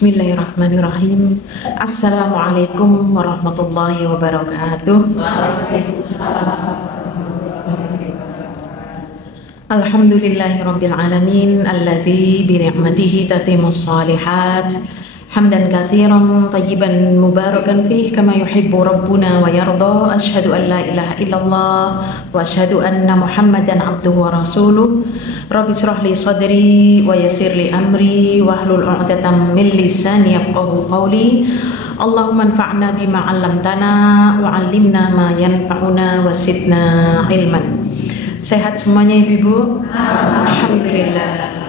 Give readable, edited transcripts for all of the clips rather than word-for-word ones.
Bismillahirrahmanirrahim. Assalamualaikum warahmatullahi wabarakatuh. Alhamdulillahirabbil alamin alladzi bi ni'matihi tatimmus shalihat. Hamdan katsiran tayyiban mubarakan fih kama yuhibbu rabbuna wa yarda. Asyhadu an la ilaha illallah wa asyhadu anna Muhammadan abduhu wa rasuluh. Rabbi shrah li sadri wa yassir li amri wahlul 'uqdatam min lisani yafqahu qawli. Allahumma anfa'na bima 'allamtana wa 'allimna ma yanfa'una wa zidna ilman. Sehat semuanya Ibu? Alhamdulillah.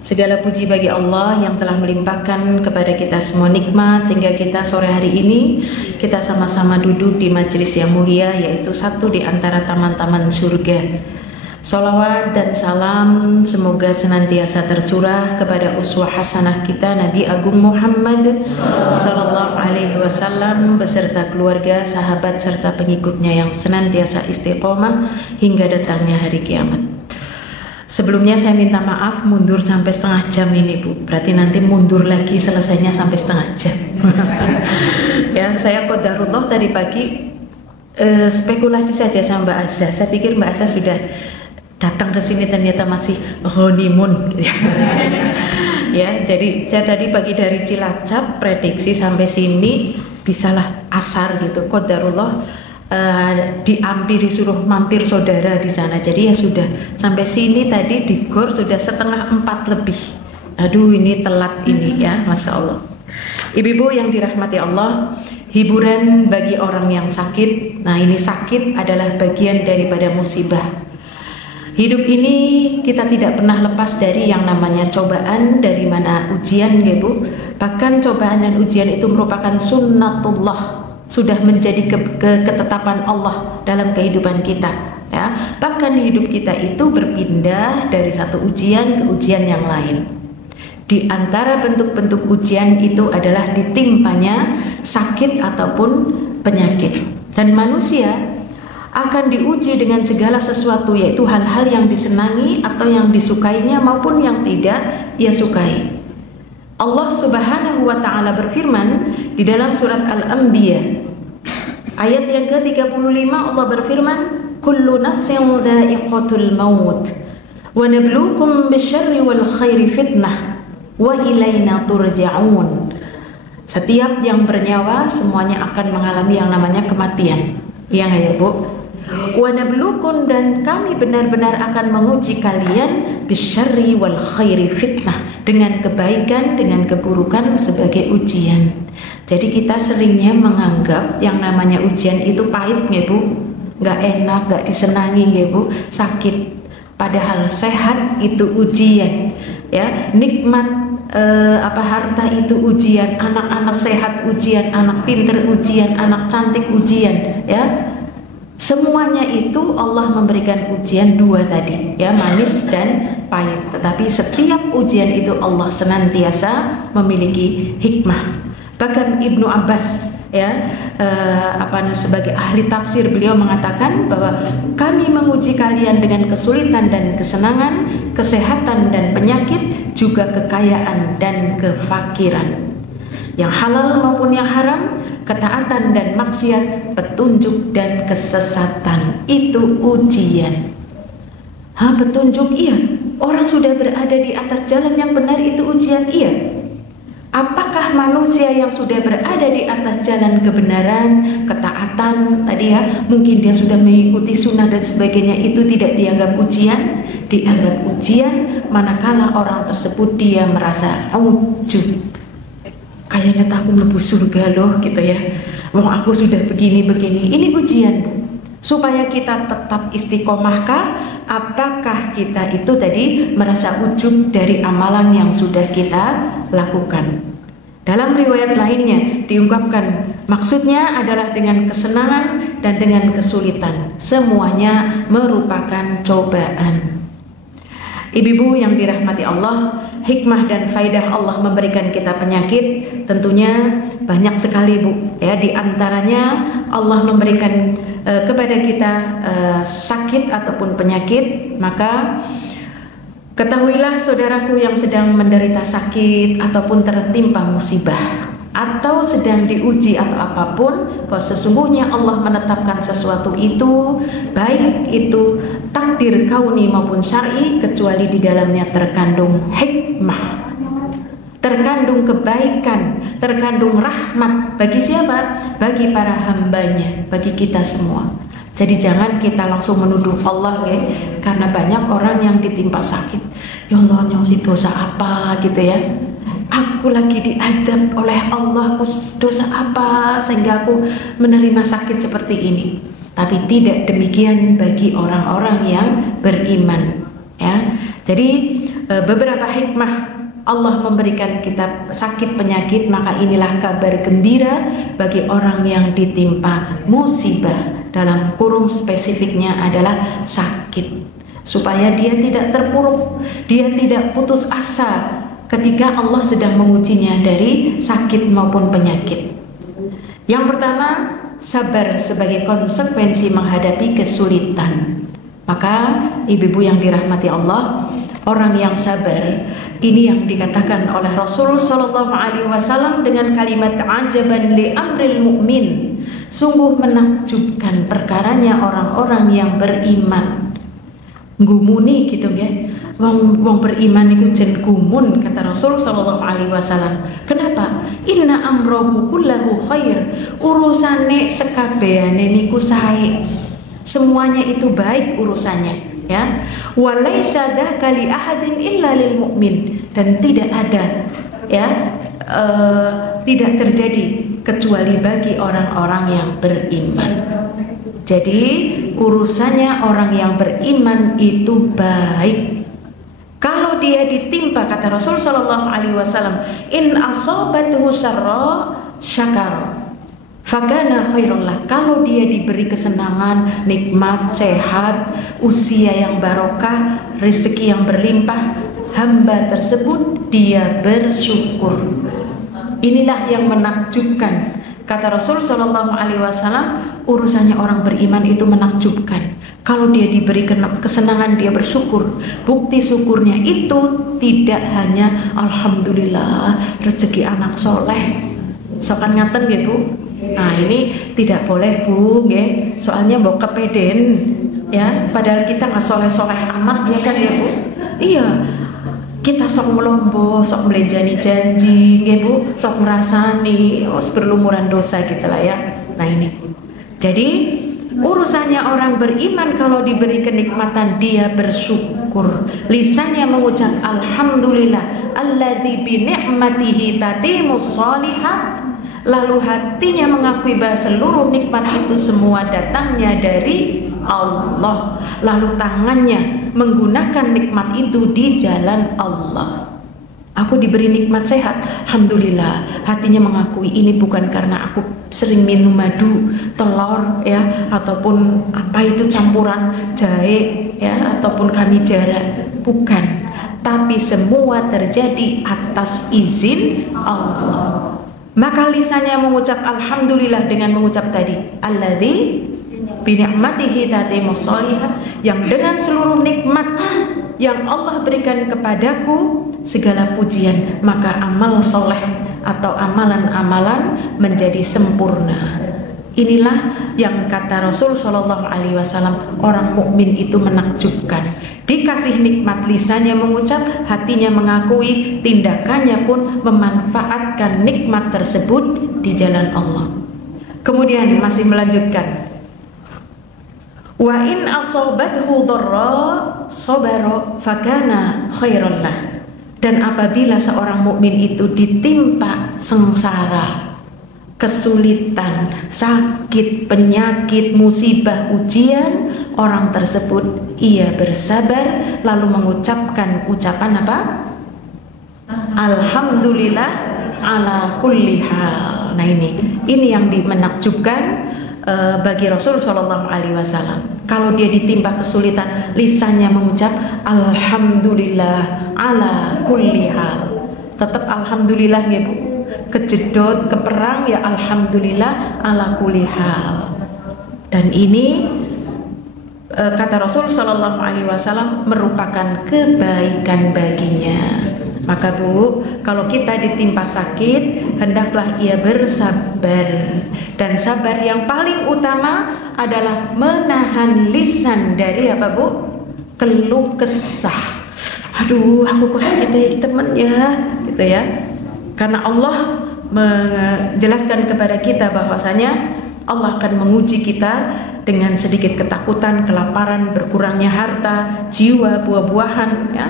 Segala puji bagi Allah yang telah melimpahkan kepada kita semua nikmat sehingga kita sore hari ini kita sama-sama duduk di majelis yang mulia, yaitu satu di antara taman-taman surga. Sholawat dan salam semoga senantiasa tercurah kepada uswah hasanah kita Nabi Agung Muhammad Sallallahu Alaihi Wasallam beserta keluarga, sahabat serta pengikutnya yang senantiasa istiqomah hingga datangnya hari kiamat. Sebelumnya saya minta maaf mundur sampai setengah jam ini Bu. Berarti nanti mundur lagi selesainya sampai setengah jam. Ya, saya qadarullah tadi pagi spekulasi saja sama Mbak Azza. Saya pikir Mbak Azza sudah datang ke sini, ternyata masih honeymoon. Ya, jadi saya tadi pagi dari Cilacap prediksi sampai sini bisalah asar gitu. Qadarullah diampiri suruh mampir saudara di sana, jadi ya sudah sampai sini tadi di GOR sudah 3:30 lebih. Aduh, ini telat ini ya, Masya Allah. Ibu-ibu yang dirahmati Allah, hiburan bagi orang yang sakit. Nah, ini sakit adalah bagian daripada musibah. Hidup ini kita tidak pernah lepas dari yang namanya cobaan, dari mana ujian ya Bu. Bahkan cobaan dan ujian itu merupakan sunnatullah, sudah menjadi ketetapan Allah dalam kehidupan kita ya. Bahkan hidup kita itu berpindah dari satu ujian ke ujian yang lain. Di antara bentuk-bentuk ujian itu adalah ditimpanya sakit ataupun penyakit. Dan manusia akan diuji dengan segala sesuatu, yaitu hal-hal yang disenangi atau yang disukainya maupun yang tidak ia sukai. Allah Subhanahu wa ta'ala berfirman di dalam surat Al-Anbiya ayat yang ke-35, Allah berfirman, kullu nafsin dha'iqatul maut wa nabluukum bisyarri wal khairi fitnah wa ilaina turja'un. Setiap yang bernyawa semuanya akan mengalami yang namanya kematian. Iya nggak ya Bu? Wa nabluukum, dan kami benar-benar akan menguji kalian bisyarri wal khairi fitnah, dengan kebaikan, dengan keburukan sebagai ujian. Jadi kita seringnya menganggap yang namanya ujian itu pahit nggih Bu, nggak enak, nggak disenangi nggih Bu, sakit. Padahal sehat itu ujian, ya. Nikmat harta itu ujian, anak-anak sehat ujian, anak pinter ujian, anak cantik ujian, ya. Semuanya itu Allah memberikan ujian dua tadi, ya, manis dan pahit. Tetapi setiap ujian itu Allah senantiasa memiliki hikmah. Bahkan Ibnu Abbas, ya, sebagai ahli tafsir, beliau mengatakan bahwa kami menguji kalian dengan kesulitan dan kesenangan, kesehatan dan penyakit, juga kekayaan dan kefakiran, yang halal maupun yang haram, ketaatan dan maksiat, petunjuk dan kesesatan. Itu ujian. Petunjuk, iya. Orang sudah berada di atas jalan yang benar, itu ujian, iya. Apakah manusia yang sudah berada di atas jalan kebenaran, ketaatan tadi ya, mungkin dia sudah mengikuti sunnah dan sebagainya, itu tidak dianggap ujian? Dianggap ujian manakala orang tersebut dia merasa ujub, kayaknya aku mlebu surga loh gitu ya, wong aku sudah begini-begini. Ini ujian supaya kita tetap istiqomahkah? Apakah kita itu tadi merasa ujub dari amalan yang sudah kita lakukan? Dalam riwayat lainnya diungkapkan, maksudnya adalah dengan kesenangan dan dengan kesulitan, semuanya merupakan cobaan. Ibu-ibu yang dirahmati Allah, hikmah dan faidah Allah memberikan kita penyakit tentunya banyak sekali Bu, ya. Di antaranya Allah memberikan kepada kita sakit ataupun penyakit, maka Ketahuilah saudaraku yang sedang menderita sakit ataupun tertimpa musibah atau sedang diuji atau apapun, bahwa sesungguhnya Allah menetapkan sesuatu itu, baik itu takdir kauni maupun syar'i, kecuali di dalamnya terkandung hikmah, terkandung kebaikan, terkandung rahmat. Bagi siapa? Bagi para hambanya, bagi kita semua. Jadi jangan kita langsung menuduh Allah ya, karena banyak orang yang ditimpa sakit. Ya Allah, nyong dosa apa gitu ya. Aku lagi diadab oleh Allah, aku dosa apa sehingga aku menerima sakit seperti ini. Tapi tidak demikian bagi orang-orang yang beriman ya. Jadi beberapa hikmah Allah memberikan kita sakit penyakit, maka inilah kabar gembira bagi orang yang ditimpa musibah. Dalam kurung spesifiknya adalah sakit, supaya dia tidak terpuruk, dia tidak putus asa ketika Allah sedang mengujinya dari sakit maupun penyakit. Yang pertama, sabar sebagai konsekuensi menghadapi kesulitan. Maka ibu-ibu yang dirahmati Allah, orang yang sabar ini yang dikatakan oleh Rasul Shallallahu Alaihi Wasallam dengan kalimat ajaban li amril mu'min, sungguh menakjubkan perkaranya orang-orang yang beriman. Gumuni gitu ya, wong beriman itu jen gumun, kata Rasul Shallallahu Alaihi Wasallam. Kenapa? Inna amrohu kullahu khair, urusane sekabehane niku sae, semuanya itu baik urusannya ya. Walaisa dzaka li ahadin illa lil mu'min, dan tidak ada ya tidak terjadi kecuali bagi orang-orang yang beriman. Jadi urusannya orang yang beriman itu baik. Kalau dia ditimpa, kata Rasul Shallallahu Alaihi Wasallam, in asobathu sarra syakara fakana khairullah. Kalau dia diberi kesenangan, nikmat, sehat, usia yang barokah, rezeki yang berlimpah, hamba tersebut dia bersyukur. Inilah yang menakjubkan. Kata Rasul Shallallahu Alaihi Wasallam, urusannya orang beriman itu menakjubkan. Kalau dia diberi kesenangan, dia bersyukur. Bukti syukurnya itu tidak hanya alhamdulillah rezeki anak soleh, sokan ngaten ya Bu. Nah ini tidak boleh Bu, ya. Soalnya mau kepeden ya. Padahal kita nggak soleh-soleh amat ya kan ya Bu. Iya. Kita sok melombo, sok melenjani janji, ya Bu, sok merasani, berlumuran dosa gitu lah ya. Nah ini, jadi urusannya orang beriman kalau diberi kenikmatan dia bersyukur, lisannya mengucap alhamdulillah, alladzi bi ni'matihi tatimus shalihat, lalu hatinya mengakui bahwa seluruh nikmat itu semua datangnya dari Allah, lalu tangannya menggunakan nikmat itu di jalan Allah. Aku diberi nikmat sehat, alhamdulillah. Hatinya mengakui ini bukan karena aku sering minum madu, telur ya, ataupun apa itu campuran jahe ya, ataupun kami jarak, bukan. Tapi semua terjadi atas izin Allah. Maka lisannya mengucap alhamdulillah dengan mengucap tadi alladzi bi ni'matihi tatimus shalihat, yang dengan seluruh nikmat yang Allah berikan kepadaku segala pujian, maka amal soleh atau amalan-amalan menjadi sempurna. Inilah yang kata Rasul Shallallahu Alaihi Wasallam, orang mukmin itu menakjubkan. Dikasih nikmat, lisannya mengucap, hatinya mengakui, tindakannya pun memanfaatkan nikmat tersebut di jalan Allah. Kemudian masih melanjutkan, wa in asobathu dharra sabara fakana khairan lah. Dan apabila seorang mukmin itu ditimpa sengsara, kesulitan, sakit, penyakit, musibah, ujian, orang tersebut ia bersabar lalu mengucapkan ucapan apa? Alhamdulillah ala kulli hal. Nah ini yang menakjubkan bagi Rasul Shallallahu Alaihi Wasallam. Kalau dia ditimpa kesulitan, lisannya mengucap alhamdulillah ala kulli hal. Tetap alhamdulillah ya Bu. Kejedot, ke perang ya alhamdulillah ala kulli hal. Dan ini kata Rasul Shallallahu Alaihi Wasallam merupakan kebaikan baginya. Maka Bu, kalau kita ditimpa sakit, hendaklah ia bersabar. Dan sabar yang paling utama adalah menahan lisan dari apa Bu? Keluh kesah. Aduh, aku kok sakit ya teman ya, gitu ya. Karena Allah menjelaskan kepada kita bahwasanya Allah akan menguji kita dengan sedikit ketakutan, kelaparan, berkurangnya harta, jiwa, buah-buahan, ya.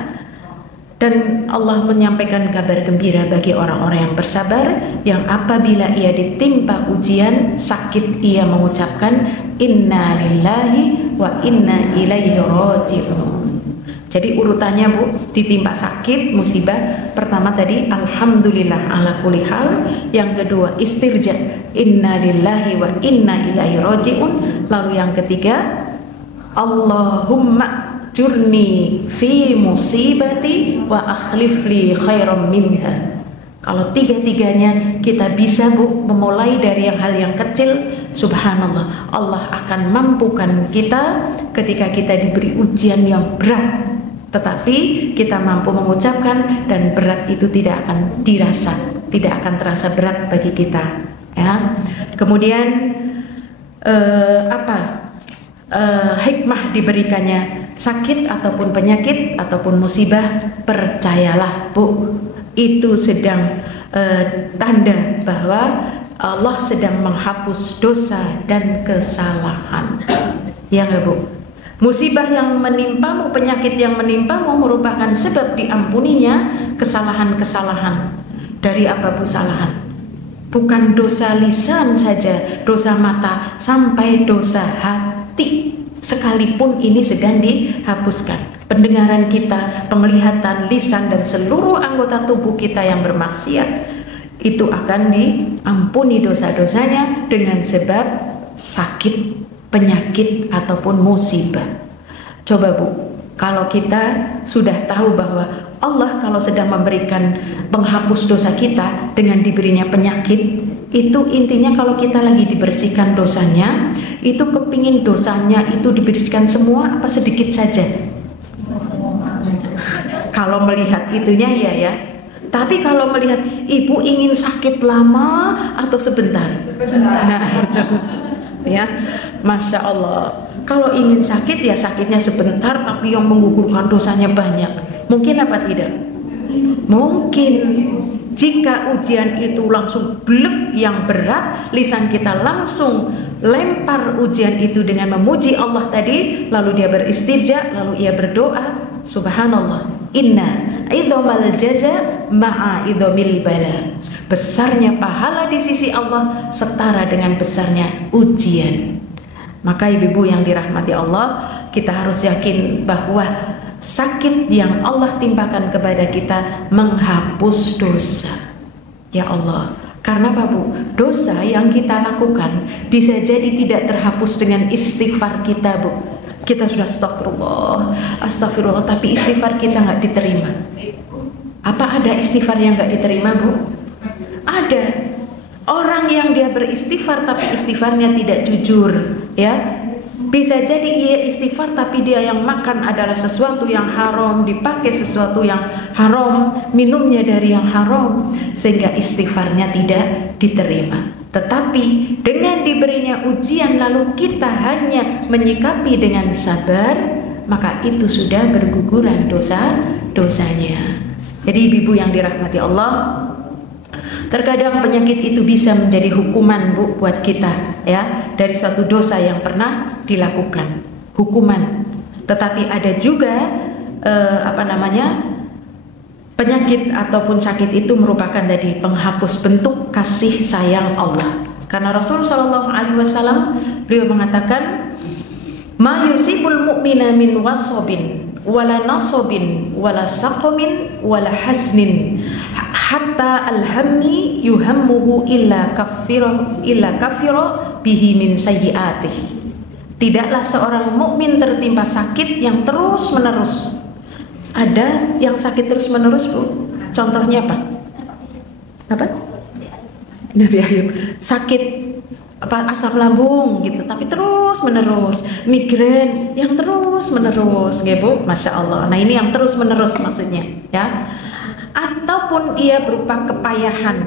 Dan Allah menyampaikan kabar gembira bagi orang-orang yang bersabar, yang apabila ia ditimpa ujian sakit, ia mengucapkan inna lillahi wa inna ilaihi raji'un. Jadi urutannya Bu, ditimpa sakit, musibah, pertama tadi alhamdulillah ala kulli hal, yang kedua istirja inna lillahi wa inna ilaihi raji'un, lalu yang ketiga Allahumma jurni fi musibati wa akhlifli khairam minha. Kalau tiga-tiganya kita bisa Bu, memulai dari hal yang kecil, subhanallah, Allah akan mampukan kita ketika kita diberi ujian yang berat, tetapi kita mampu mengucapkan dan berat itu tidak akan dirasa, tidak akan terasa berat bagi kita, ya. Kemudian hikmah diberikannya sakit ataupun penyakit ataupun musibah, percayalah Bu, itu sedang tanda bahwa Allah sedang menghapus dosa dan kesalahan, ya enggak Bu? Musibah yang menimpamu, penyakit yang menimpamu merupakan sebab diampuninya kesalahan-kesalahan. Dari apa Bu kesalahan? Bukan dosa lisan saja, dosa mata, sampai dosa hati sekalipun ini sedang dihapuskan. Pendengaran kita, penglihatan, lisan, dan seluruh anggota tubuh kita yang bermaksiat itu akan diampuni dosa-dosanya dengan sebab sakit, penyakit ataupun musibah. Coba Bu, kalau kita sudah tahu bahwa Allah kalau sedang memberikan penghapus dosa kita dengan diberinya penyakit, itu intinya kalau kita lagi dibersihkan dosanya, itu kepingin dosanya itu dibersihkan semua apa sedikit saja? Kalau melihat itunya ya. Tapi kalau melihat ibu ingin sakit lama atau sebentar? Nah itu ya, Masya Allah. Kalau ingin sakit ya sakitnya sebentar, tapi yang menggugurkan dosanya banyak. Mungkin apa tidak? Mungkin. Jika ujian itu langsung blek yang berat, lisan kita langsung lempar ujian itu dengan memuji Allah tadi, lalu dia beristirja, lalu ia berdoa, subhanallah, inna idhamal jaza ma'a idhamil bala. Besarnya pahala di sisi Allah setara dengan besarnya ujian. Maka ibu-ibu yang dirahmati Allah, kita harus yakin bahwa sakit yang Allah timpakan kepada kita menghapus dosa. Ya Allah, karena apa Bu? Dosa yang kita lakukan bisa jadi tidak terhapus dengan istighfar kita Bu. Kita sudah astagfirullah, tapi istighfar kita nggak diterima. Apa ada istighfar yang nggak diterima Bu? Ada. Orang yang dia beristighfar tapi istighfarnya tidak jujur, ya. Bisa jadi ia istighfar tapi dia yang makan adalah sesuatu yang haram, dipakai sesuatu yang haram, minumnya dari yang haram, sehingga istighfarnya tidak diterima. Tetapi dengan diberinya ujian lalu kita hanya menyikapi dengan sabar, maka itu sudah berguguran dosa-dosanya. Jadi ibu-ibu yang dirahmati Allah, terkadang penyakit itu bisa menjadi hukuman Bu buat kita, ya, dari suatu dosa yang pernah dilakukan, hukuman. Tetapi ada juga penyakit ataupun sakit itu merupakan tadi penghapus bentuk kasih sayang Allah. Karena Rasul Shallallahu Alaihi Wasallam beliau mengatakan, ma yusibul mu'mina min wasabin wala nasobin wala saqamin wala hasnin hatta alhammi yuhammuhu illa kafiro bihi min sayyi'atih. Tidaklah seorang mukmin tertimpa sakit yang terus menerus. Ada yang sakit terus menerus Bu. Contohnya apa? Nabi Ayub sakit asam lambung gitu, tapi terus menerus, migrain yang terus menerus, gitu Bu, masya Allah. Nah ini yang terus menerus maksudnya, ya. Ataupun ia berupa kepayahan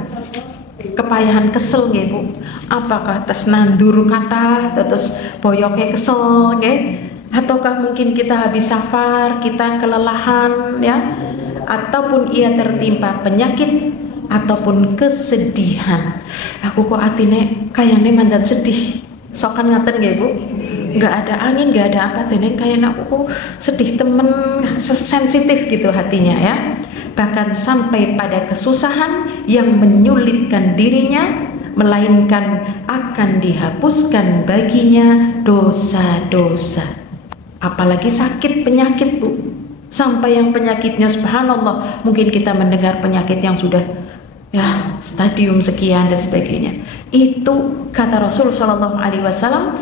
kesel, gitu Bu. Apakah tes nandur kata, terus boyoknya kesel, gitu. Ataukah mungkin kita habis safar, kita kelelahan, ya. Ataupun ia tertimpa penyakit ataupun kesedihan. Aku kok atine kayaknya mandat sedih. Sokan ngaten nggih Bu. Nggak ada angin, nggak ada apa, dene kayak aku kok sedih temen, sensitif gitu hatinya, ya. Bahkan sampai pada kesusahan yang menyulitkan dirinya, melainkan akan dihapuskan baginya dosa-dosa. Apalagi sakit penyakit Bu. Sampai yang penyakitnya subhanallah, mungkin kita mendengar penyakit yang sudah ya stadium sekian dan sebagainya. Itu kata Rasul sallallahu alaihi wasallam,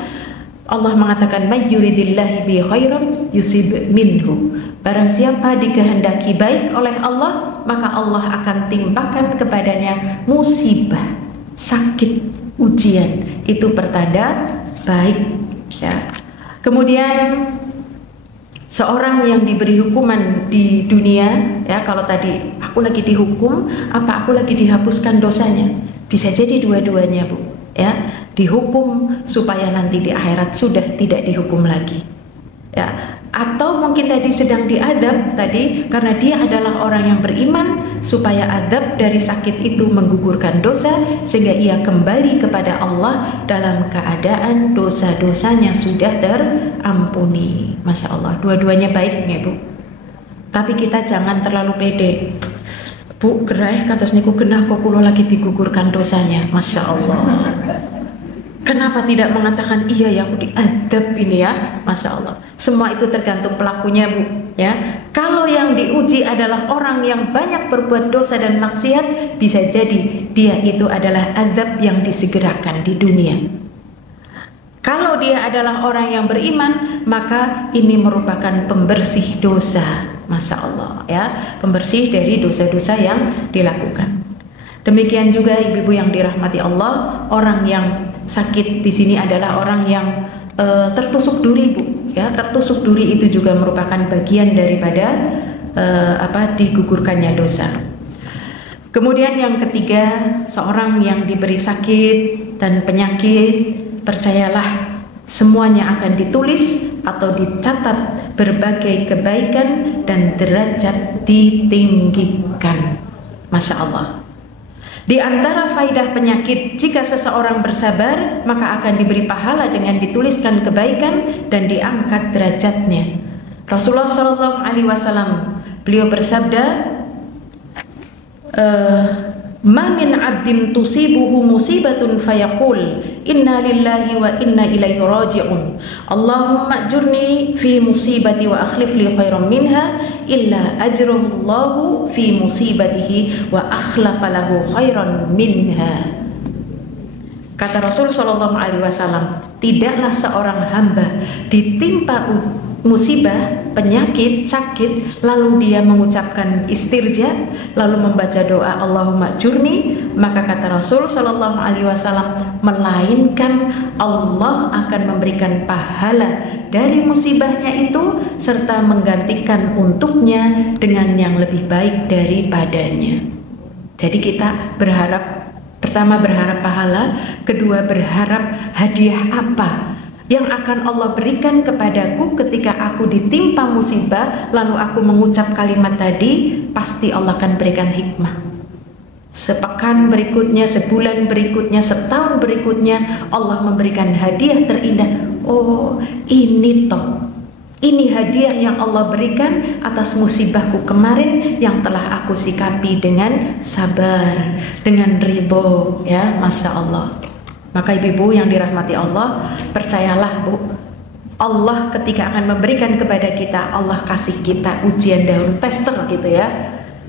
Allah mengatakan may yuridillahi bi khairan yusib minhu. Barang siapa dikehendaki baik oleh Allah, maka Allah akan timpakan kepadanya musibah, sakit, ujian. Itu pertanda baik, ya. Kemudian seorang yang diberi hukuman di dunia, ya, kalau tadi aku lagi dihukum, apa aku lagi dihapuskan dosanya? Bisa jadi dua-duanya Bu, ya. Dihukum supaya nanti di akhirat sudah tidak dihukum lagi, ya. Atau mungkin tadi sedang diadab tadi karena dia adalah orang yang beriman, supaya adab dari sakit itu menggugurkan dosa sehingga ia kembali kepada Allah dalam keadaan dosa-dosanya sudah terampuni. Masya Allah, dua-duanya baik ya Bu. Tapi kita jangan terlalu pede. Bu, gerai kados niku genah kok kula lagi digugurkan dosanya. Masya Allah. Kenapa tidak mengatakan iya ya aku diadab ini ya, masya Allah. Semua itu tergantung pelakunya Bu, ya. Kalau yang diuji adalah orang yang banyak berbuat dosa dan maksiat, bisa jadi dia itu adalah azab yang disegerakan di dunia. Kalau dia adalah orang yang beriman, maka ini merupakan pembersih dosa, masya Allah, ya, pembersih dari dosa-dosa yang dilakukan. Demikian juga ibu-ibu yang dirahmati Allah, orang yang sakit di sini adalah orang yang tertusuk duri Bu, ya. Tertusuk duri itu juga merupakan bagian daripada digugurkannya dosa. Kemudian yang ketiga, seorang yang diberi sakit dan penyakit, percayalah semuanya akan ditulis atau dicatat, berbagai kebaikan dan derajat ditinggikan. Masya Allah. Di antara faidah penyakit, jika seseorang bersabar, maka akan diberi pahala dengan dituliskan kebaikan dan diangkat derajatnya. Rasulullah sallallahu alaihi wasallam beliau bersabda, "Ma min 'abdin tusibuhu musibatun fayaqul inna lillahi wa inna ilaihi raji'un. Allahumma ajurni fi musibati wa akhlif li khairan minha illa ajrahu Allahu fi musibatihi wa akhlafa lahu khairan minha." Kata Rasul sallallahu alaihi wasallam, tidaklah seorang hamba ditimpa musibah, penyakit, sakit, lalu dia mengucapkan istirja, lalu membaca doa Allahumma ajurni, maka kata Rasul sallallahu alaihi wasallam, melainkan Allah akan memberikan pahala dari musibahnya itu serta menggantikan untuknya dengan yang lebih baik daripadanya. Jadi kita berharap, pertama berharap pahala, kedua berharap hadiah apa yang akan Allah berikan kepadaku ketika aku ditimpa musibah, lalu aku mengucap kalimat tadi, pasti Allah akan berikan hikmah. Sepekan berikutnya, sebulan berikutnya, setahun berikutnya, Allah memberikan hadiah terindah. Oh, ini toh, ini hadiah yang Allah berikan atas musibahku kemarin yang telah aku sikapi dengan sabar, dengan ridho, ya, masya Allah. Maka ibu-ibu yang dirahmati Allah, percayalah Bu, Allah ketika akan memberikan kepada kita, Allah kasih kita ujian dahulu, tester gitu ya.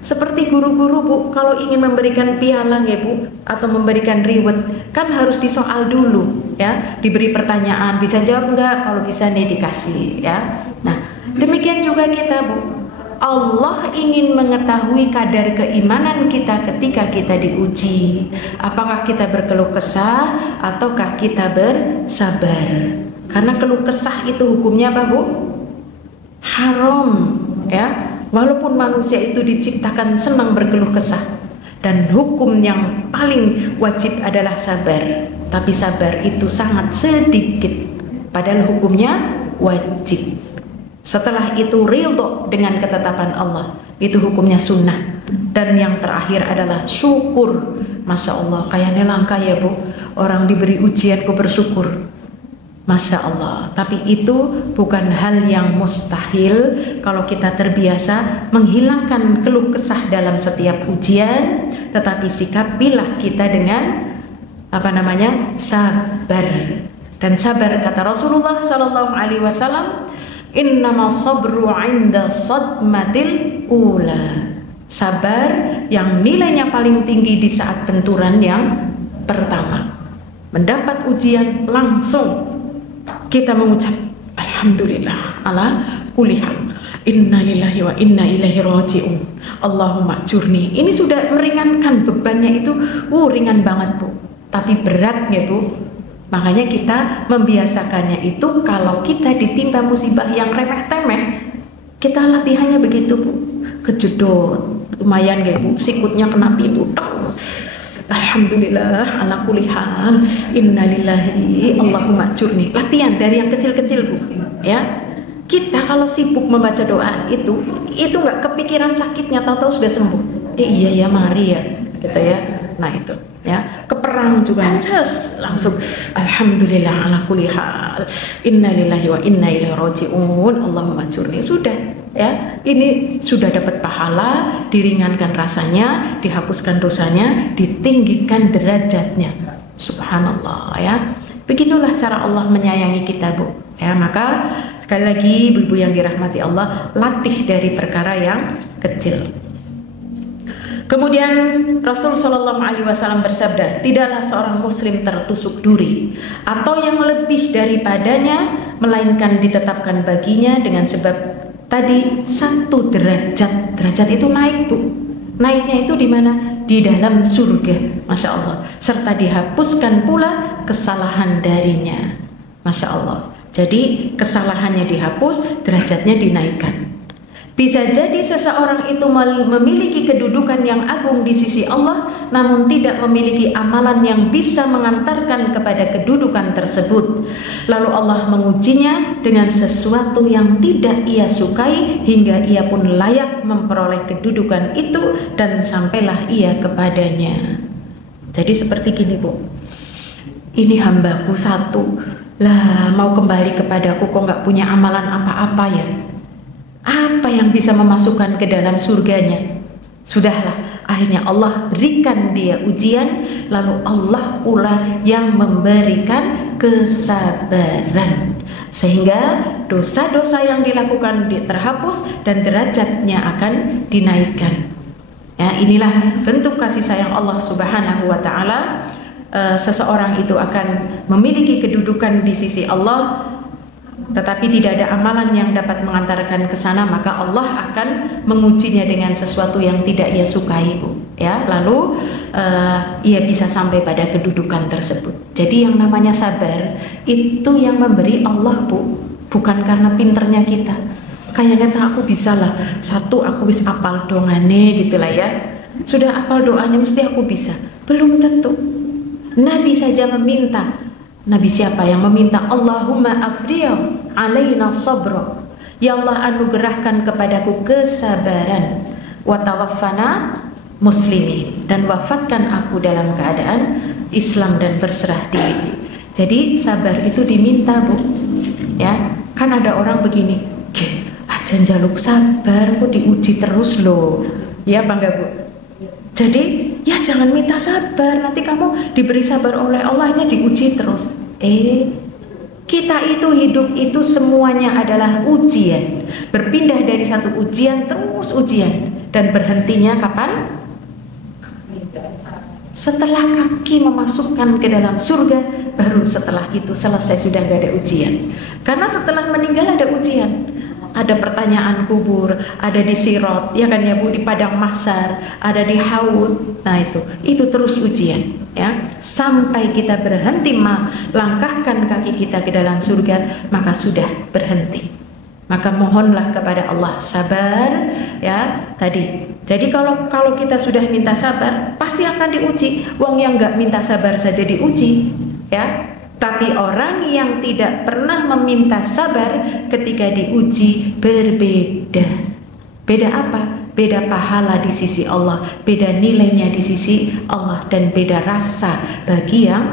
Seperti guru-guru Bu, kalau ingin memberikan piala ya Bu, atau memberikan reward, kan harus disoal dulu ya, diberi pertanyaan, bisa jawab enggak, kalau bisa nih dikasih ya. Nah demikian juga kita Bu, Allah ingin mengetahui kadar keimanan kita ketika kita diuji. Apakah kita berkeluh kesah ataukah kita bersabar? Karena keluh kesah itu hukumnya apa, Bu? Haram, ya. Walaupun manusia itu diciptakan senang berkeluh kesah, dan hukum yang paling wajib adalah sabar. Tapi sabar itu sangat sedikit, padahal hukumnya wajib. Setelah itu ridho dengan ketetapan Allah, itu hukumnya sunnah. Dan yang terakhir adalah syukur. Masya Allah, kayaknya langka ya, Bu, orang diberi ujian kok bersyukur. Masya Allah. Tapi itu bukan hal yang mustahil kalau kita terbiasa menghilangkan keluh kesah dalam setiap ujian. Tetapi sikapilah kita dengan sabar. Dan sabar, kata Rasulullah Sallallahu Alaihi Wasallam, innama sabru 'inda sadmatil ula. Sabar yang nilainya paling tinggi di saat benturan yang pertama. Mendapat ujian langsung kita mengucap alhamdulillah ala kulli hal, inna lillahi wa inna ilaihi raji'un, Allahumma ajurni. Ini sudah meringankan bebannya itu. Ringan banget, Bu, tapi beratnya, Bu. Makanya kita membiasakannya itu kalau kita ditimpa musibah yang remeh-temeh, kita latihannya begitu, Bu. Kejedot, lumayan ya, Bu, sikutnya kena pitu. Alhamdulillah ala kulli hal, innalillahi Allahumma ajurni. Latihan dari yang kecil-kecil, Bu, ya. Kita kalau sibuk membaca doa itu nggak kepikiran sakitnya, tahu-tahu sudah sembuh. Iya ya, mari ya, gitu ya. Nah itu, ya, ke perang juga langsung alhamdulillah ala kulli hal, innalillahi wa inna ilaihi raji'un, Allahumma ajurni. Sudah, ya, ini sudah dapat pahala, diringankan rasanya, dihapuskan dosanya, ditinggikan derajatnya. Subhanallah, ya. Begitulah cara Allah menyayangi kita, Bu, ya. Maka sekali lagi, ibu-ibu yang dirahmati Allah, latih dari perkara yang kecil. Kemudian Rasul Shallallahu Alaihi Wasallam bersabda, tidaklah seorang muslim tertusuk duri atau yang lebih daripadanya, melainkan ditetapkan baginya dengan sebab tadi satu derajat. Derajat itu naik, Bu. Naiknya itu di mana? Di dalam surga. Masya Allah. Serta dihapuskan pula kesalahan darinya. Masya Allah. Jadi kesalahannya dihapus, derajatnya dinaikkan. Bisa jadi seseorang itu memiliki kedudukan yang agung di sisi Allah, namun tidak memiliki amalan yang bisa mengantarkan kepada kedudukan tersebut. Lalu Allah mengujinya dengan sesuatu yang tidak ia sukai, hingga ia pun layak memperoleh kedudukan itu, dan sampailah ia kepadanya. Jadi seperti gini, Bu, ini hambaku satu, lah mau kembali kepadaku kok nggak punya amalan apa-apa ya. Apa yang bisa memasukkan ke dalam surganya? Sudahlah, akhirnya Allah berikan dia ujian, lalu Allah pula yang memberikan kesabaran, sehingga dosa-dosa yang dilakukan terhapus dan derajatnya akan dinaikkan. Ya, inilah bentuk kasih sayang Allah Subhanahu wa Ta'ala. Seseorang itu akan memiliki kedudukan di sisi Allah, tetapi tidak ada amalan yang dapat mengantarkan ke sana, maka Allah akan mengujinya dengan sesuatu yang tidak ia sukai, Bu, ya. Lalu ia bisa sampai pada kedudukan tersebut. Jadi yang namanya sabar itu yang memberi Allah, Bu, bukan karena pinternya kita. Kayaknya aku bisa lah, satu aku bisa apal dongane gitulah ya. Sudah apal doanya mesti aku bisa. Belum tentu. Nabi saja meminta. Nabi siapa yang meminta? Allahumma afriya alaina sabra, ya Allah anugerahkan kepadaku kesabaran, wa tawaffana muslimin, dan wafatkan aku dalam keadaan Islam dan berserah diri. Jadi sabar itu diminta, Bu, ya. Kan ada orang begini, aja njaluk sabar kok diuji terus loh, ya bangga, Bu. Jadi ya jangan minta sabar, nanti kamu diberi sabar oleh Allah, ini diuji terus. Kita itu hidup itu semuanya adalah ujian, berpindah dari satu ujian terus ujian, dan berhentinya kapan? Setelah kaki memasukkan ke dalam surga, baru setelah itu selesai, sudah gak ada ujian. Karena setelah meninggal ada ujian. ada pertanyaan kubur, ada di Sirat, ya kan ya Bu, di padang mahsyar, ada di Haud. Nah itu terus ujian, ya, sampai kita berhenti melangkahkan kaki kita ke dalam surga, maka sudah berhenti. Maka mohonlah kepada Allah sabar, ya tadi. Jadi kalau kita sudah minta sabar, pasti akan diuji. Wong yang nggak minta sabar saja diuji, ya. Tapi orang yang tidak pernah meminta sabar ketika diuji berbeda. Beda apa? Beda pahala di sisi Allah, beda nilainya di sisi Allah, dan beda rasa bagi yang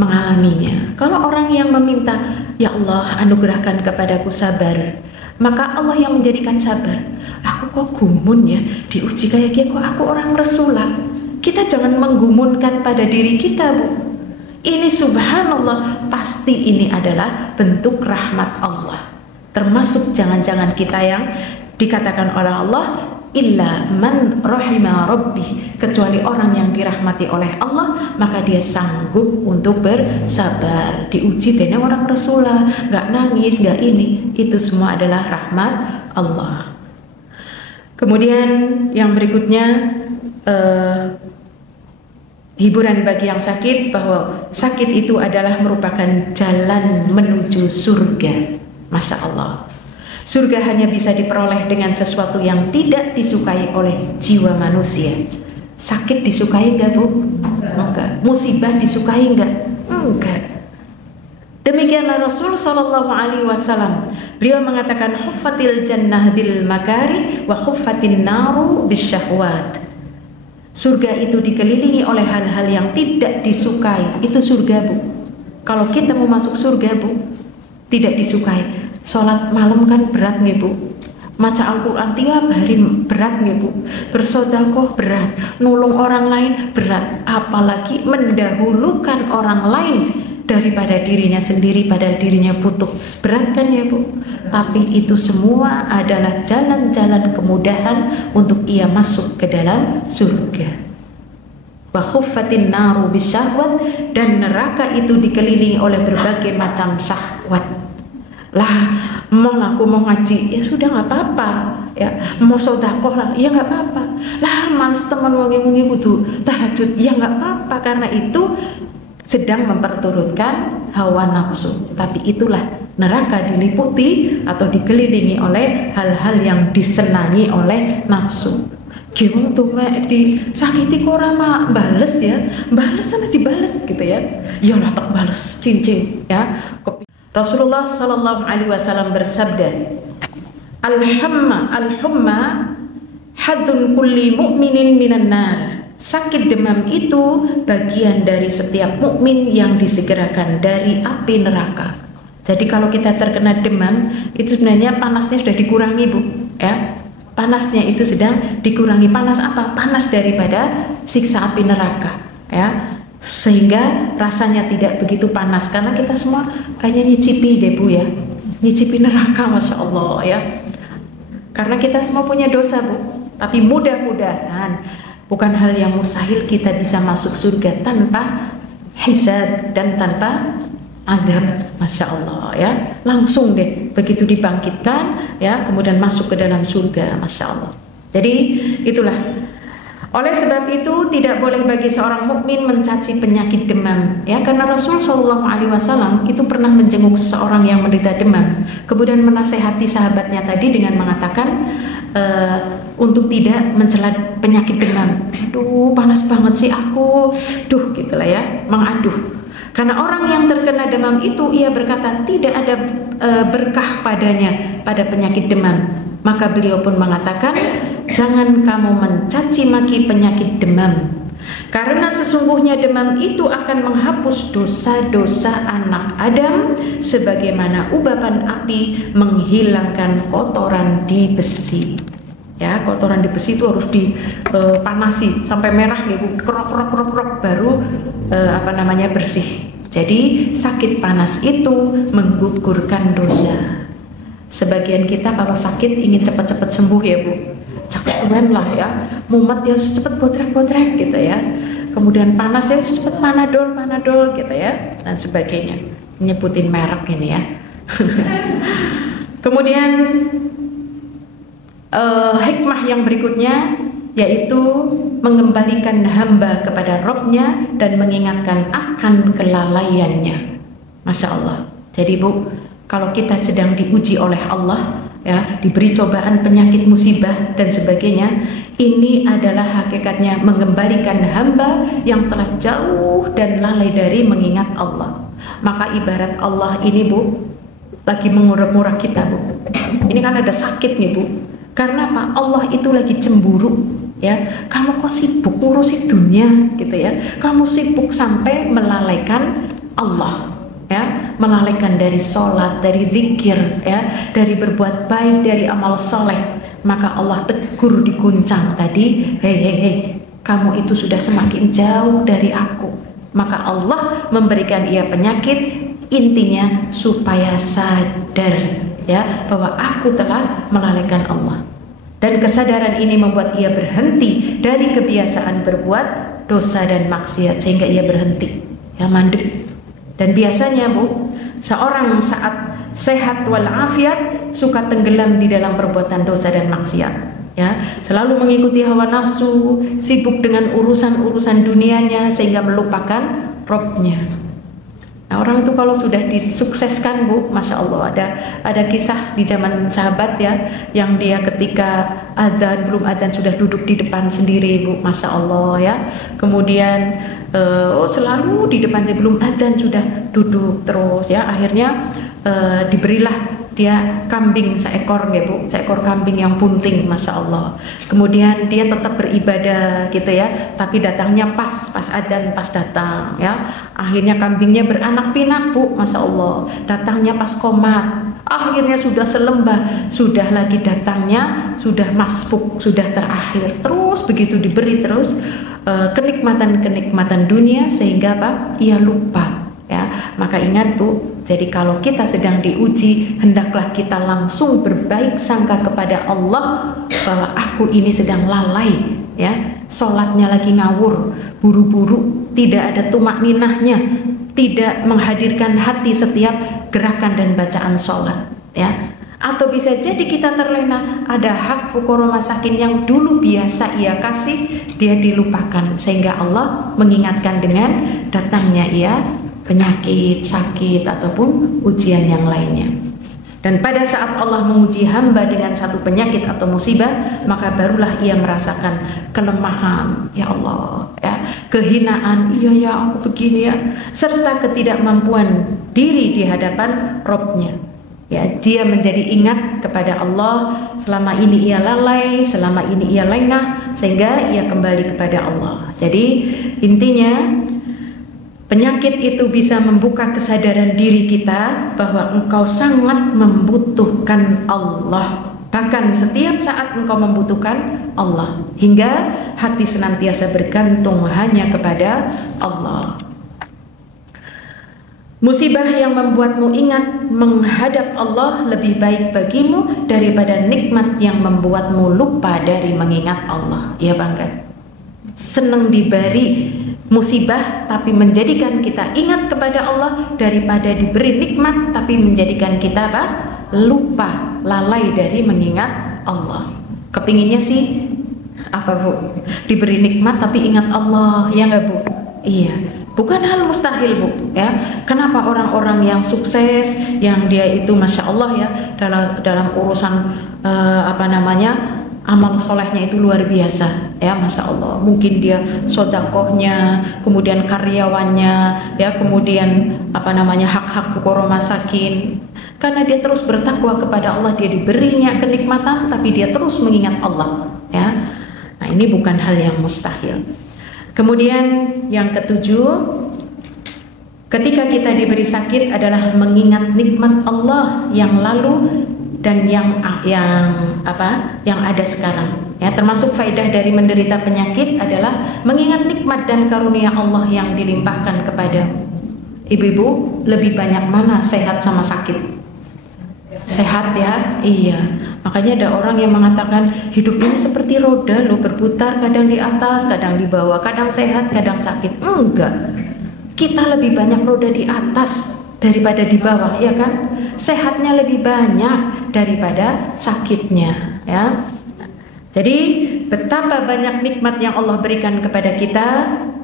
mengalaminya. Kalau orang yang meminta, ya Allah anugerahkan kepadaku sabar, maka Allah yang menjadikan sabar. Aku kok gumun ya, diuji kayak gini, kok aku orang Rasulullah. Kita jangan menggumunkan pada diri kita, Bu. Ini subhanallah, pasti ini adalah bentuk rahmat Allah. Termasuk jangan-jangan kita yang dikatakan oleh Allah, illa man rahima rabbih, kecuali orang yang dirahmati oleh Allah, maka dia sanggup untuk bersabar. Diuji dene orang Rasulullah, nggak nangis, nggak ini, itu semua adalah rahmat Allah. Kemudian yang berikutnya, hiburan bagi yang sakit, bahwa sakit itu adalah merupakan jalan menuju surga. Masya Allah, surga hanya bisa diperoleh dengan sesuatu yang tidak disukai oleh jiwa manusia. Sakit disukai enggak, Bu? Enggak. Musibah disukai enggak? Enggak. Demikianlah Rasul sallallahu alaihi wasallam. Beliau mengatakan, huffatil jannah bil makari wa huffatin naru bis syahwat. Surga itu dikelilingi oleh hal-hal yang tidak disukai. Itu surga, Bu. Kalau kita mau masuk surga, Bu, tidak disukai. Sholat malam kan berat nih, Bu. Maca Al-Quran tiap hari berat nih, Bu. Bersedekah berat, nolong orang lain berat. Apalagi mendahulukan orang lain daripada dirinya sendiri, padahal dirinya butuh. Berat kan ya, Bu? Tapi itu semua adalah jalan-jalan kemudahan untuk ia masuk ke dalam surga. Wa khuffatin naru bisyahwat, dan neraka itu dikelilingi oleh berbagai macam syahwat. Lah, mau aku mau ngaji, ya sudah nggak apa-apa, ya. Mau sedekah lah, ya nggak apa-apa. Lah, males teman wengi-wengi kudu tahajud, ya nggak apa-apa, karena itu sedang memperturutkan hawa nafsu. Tapi itulah neraka diliputi atau dikelilingi oleh hal-hal yang disenangi oleh nafsu. Gimana tuh mek disakiti kok ora bales ya, bales sama dibales gitu ya. Ya lah tak bales cincin ya. Rasulullah sallallahu alaihi wasallam bersabda, al-humma hadun kulli mu'minin minan nar. Sakit demam itu bagian dari setiap mukmin yang disegerakan dari api neraka. Jadi kalau kita terkena demam, itu sebenarnya panasnya sudah dikurangi, Bu, ya. Panasnya itu sedang dikurangi. Panas apa? Panas daripada siksa api neraka, ya. Sehingga rasanya tidak begitu panas, karena kita semua kayaknya nyicipi deh, Bu, ya. Nyicipi neraka, Masya Allah, ya. Karena kita semua punya dosa, Bu. Tapi mudah-mudahan bukan hal yang mustahil kita bisa masuk surga tanpa hisab dan tanpa adab. Masya Allah, ya. Langsung deh begitu dibangkitkan, ya, kemudian masuk ke dalam surga. Masya Allah. Jadi itulah. Oleh sebab itu tidak boleh bagi seorang mukmin mencaci penyakit demam, ya, karena Rasul Shallallahu Alaihi Wasallam itu pernah menjenguk seseorang yang menderita demam, kemudian menasehati sahabatnya tadi dengan mengatakan untuk tidak mencela penyakit demam. Aduh, panas banget sih aku, duh, gitulah ya, mengaduh. Karena orang yang terkena demam itu, ia berkata tidak ada berkah padanya pada penyakit demam. Maka beliau pun mengatakan, jangan kamu mencaci maki penyakit demam, karena sesungguhnya demam itu akan menghapus dosa-dosa anak Adam, sebagaimana ubapan api menghilangkan kotoran di besi. Ya, kotoran di besi itu harus dipanasi sampai merah, ya, krok baru bersih. Jadi sakit panas itu menggugurkan dosa. Sebagian kita kalau sakit ingin cepat-cepat sembuh, ya, Bu. Caksuan lah, ya, mumet ya cepet botrek gitu ya. Kemudian panas ya cepet panadol gitu ya, dan sebagainya. Nyebutin merek ini ya. Kemudian hikmah yang berikutnya yaitu mengembalikan hamba kepada Robnya dan mengingatkan akan kelalaiannya. Masya Allah. Jadi Bu, kalau kita sedang diuji oleh Allah, ya, diberi cobaan, penyakit, musibah dan sebagainya, ini adalah hakikatnya mengembalikan hamba yang telah jauh dan lalai dari mengingat Allah. Maka ibarat Allah ini Bu lagi mengurak-ngurak kita Bu. Ini kan ada sakit nih Bu. Karena apa? Allah itu lagi cemburu, ya. Kamu kok sibuk ngurusi dunia gitu ya. Kamu sibuk sampai melalaikan Allah, ya, melalaikan dari sholat, dari zikir, ya, dari berbuat baik, dari amal soleh. Maka Allah tegur diguncang tadi, hei, kamu itu sudah semakin jauh dari aku. Maka Allah memberikan ia penyakit, intinya supaya sadar, ya, bahwa aku telah melalaikan Allah. Dan kesadaran ini membuat ia berhenti dari kebiasaan berbuat dosa dan maksiat, sehingga ia berhenti, ya, mandek. Dan biasanya Bu, seorang saat sehat walafiat suka tenggelam di dalam perbuatan dosa dan maksiat, ya, selalu mengikuti hawa nafsu, sibuk dengan urusan-urusan dunianya sehingga melupakan Robnya. Nah, orang itu kalau sudah disukseskan Bu, Masya Allah, ada kisah di zaman sahabat, ya, yang dia ketika adzan, belum adzan sudah duduk di depan sendiri Bu, Masya Allah, ya. Kemudian selalu di depan, belum adzan sudah duduk terus, ya. Akhirnya diberilah dia kambing seekor, ya Bu, seekor kambing yang punting, Masya Allah. Kemudian dia tetap beribadah gitu, ya, tapi datangnya pas adzan, pas datang, ya. Akhirnya kambingnya beranak pinak Bu, Masya Allah. Datangnya pas qomat, akhirnya sudah selembah, sudah lagi datangnya sudah masbuk, sudah terakhir. Terus begitu diberi terus kenikmatan dunia sehingga apa? Ia lupa, ya. Maka ingat Bu, jadi kalau kita sedang diuji, hendaklah kita langsung berbaik sangka kepada Allah bahwa aku ini sedang lalai, ya. Sholatnya lagi ngawur, buru-buru, tidak ada tumak ninahnya, tidak menghadirkan hati setiap gerakan dan bacaan sholat, ya. Atau bisa jadi kita terlena, ada hak fuqara masakin yang dulu biasa ia kasih, dia dilupakan, sehingga Allah mengingatkan dengan datangnya ia penyakit, sakit, ataupun ujian yang lainnya. Dan pada saat Allah menguji hamba dengan satu penyakit atau musibah, maka barulah ia merasakan kelemahan, ya Allah, ya, kehinaan, iya ya aku begini ya, serta ketidakmampuan diri di hadapan Robnya. Ya, dia menjadi ingat kepada Allah. Selama ini ia lalai, selama ini ia lengah, sehingga ia kembali kepada Allah. Jadi intinya, penyakit itu bisa membuka kesadaran diri kita bahwa engkau sangat membutuhkan Allah. Bahkan setiap saat engkau membutuhkan Allah, hingga hati senantiasa bergantung hanya kepada Allah. Musibah yang membuatmu ingat menghadap Allah lebih baik bagimu daripada nikmat yang membuatmu lupa dari mengingat Allah. Ya bangga, senang diberi musibah tapi menjadikan kita ingat kepada Allah daripada diberi nikmat tapi menjadikan kita apa? Lupa, lalai dari mengingat Allah. Kepinginnya sih apa Bu? Diberi nikmat tapi ingat Allah, ya nggak Bu? Iya. Bukan hal mustahil Bu, ya. Kenapa orang-orang yang sukses, yang dia itu Masya Allah, ya, dalam urusan amal solehnya itu luar biasa, ya, Masya Allah. Mungkin dia sodakohnya, kemudian karyawannya, ya, kemudian hak-hak fuqara masakin. Karena dia terus bertakwa kepada Allah, dia diberinya kenikmatan, tapi dia terus mengingat Allah, ya. Nah, ini bukan hal yang mustahil. Kemudian yang ketujuh, ketika kita diberi sakit adalah mengingat nikmat Allah yang lalu dan yang ada sekarang. Ya, termasuk faedah dari menderita penyakit adalah mengingat nikmat dan karunia Allah yang dilimpahkan kepada ibu-ibu. Lebih banyak mana sehat sama sakit? Sehat, ya, iya. Makanya ada orang yang mengatakan hidup ini seperti roda loh, berputar, kadang di atas, kadang di bawah, kadang sehat, kadang sakit. Enggak, kita lebih banyak roda di atas daripada di bawah, ya kan? sehatnya lebih banyak daripada sakitnya, ya. Jadi betapa banyak nikmat yang Allah berikan kepada kita,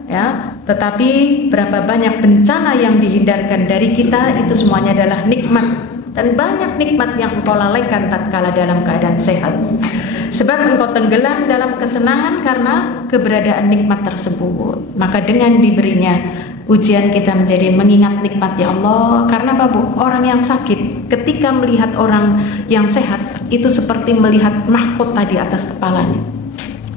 ya, tetapi berapa banyak bencana yang dihindarkan dari kita, itu semuanya adalah nikmat. Dan banyak nikmat yang engkau lalaikan tatkala dalam keadaan sehat. Sebab engkau tenggelam dalam kesenangan karena keberadaan nikmat tersebut. Maka dengan diberinya ujian kita menjadi mengingat nikmat ya Allah. Karena apa Bu? Orang yang sakit ketika melihat orang yang sehat itu seperti melihat mahkota di atas kepalanya.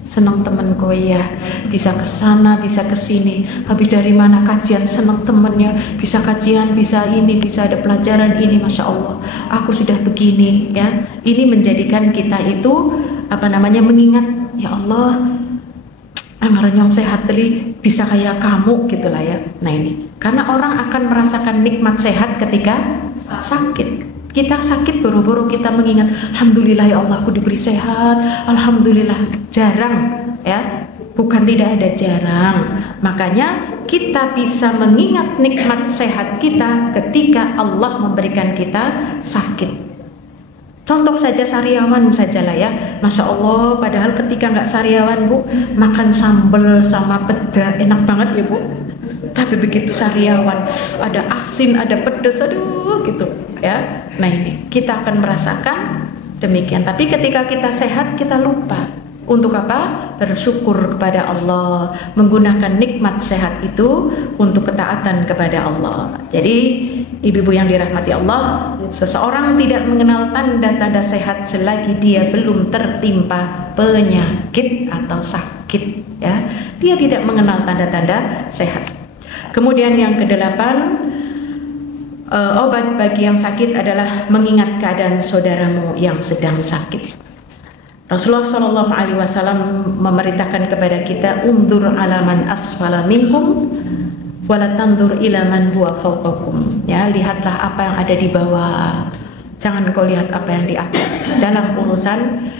Senang temen gue ya, bisa ke sana, bisa ke sini. Habis dari mana kajian, senang temennya, bisa kajian, bisa ini, bisa ada pelajaran ini, masya Allah. Aku sudah begini, ya. Ini menjadikan kita itu mengingat, ya Allah, amaran yang sehat tadi bisa kayak kamu, gitulah ya. Nah ini, karena orang akan merasakan nikmat sehat ketika sakit. Kita sakit boro-boro kita mengingat, alhamdulillah ya Allah aku diberi sehat, alhamdulillah. Jarang, ya, bukan tidak ada, jarang. Makanya kita bisa mengingat nikmat sehat kita ketika Allah memberikan kita sakit. Contoh saja sariawan sajalah ya, masya Allah. Padahal ketika nggak sariawan Bu, makan sambal sama peda enak banget ya Bu. Tapi begitu sariawan, ada asin, ada pedas, aduh gitu ya. Nah ini kita akan merasakan demikian. Tapi ketika kita sehat kita lupa. Untuk apa? Bersyukur kepada Allah, menggunakan nikmat sehat itu untuk ketaatan kepada Allah. Jadi ibu-ibu yang dirahmati Allah, seseorang tidak mengenal tanda-tanda sehat selagi dia belum tertimpa penyakit atau sakit, ya. Dia tidak mengenal tanda-tanda sehat. Kemudian yang kedelapan, obat bagi yang sakit adalah mengingat keadaan saudaramu yang sedang sakit. Rasulullah SAW memerintahkan kepada kita, undur alaman asfala minkum wala tandur ila man huwa fawqakum. Ya, lihatlah apa yang ada di bawah, jangan kau lihat apa yang di atas dalam urusan